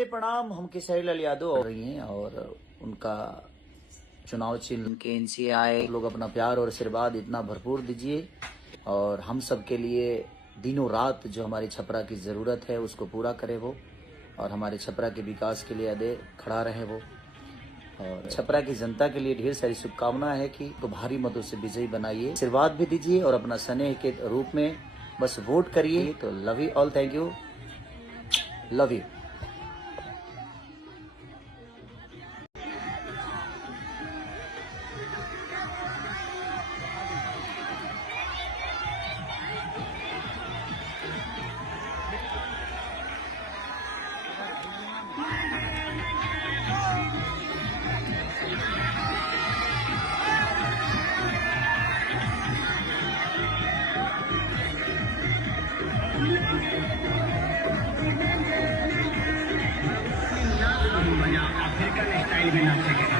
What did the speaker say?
नमस्ते प्रणाम, हम केसरी लाल यादव हो रही हैं और उनका चुनाव चिन्ह के NCI लोग अपना प्यार और आशीर्वाद इतना भरपूर दीजिए और हम सब के लिए दिनों रात जो हमारी छपरा की ज़रूरत है उसको पूरा करे वो, और हमारे छपरा के विकास के लिए अदे खड़ा रहे वो, और छपरा की जनता के लिए ढेर सारी शुभकामनाएं है कि तो भारी मतों से विजयी बनाइए, आशीर्वाद भी दीजिए और अपना स्नेह के रूप में बस वोट करिए। तो love you all, thank you, love you. African style में नाचेगा।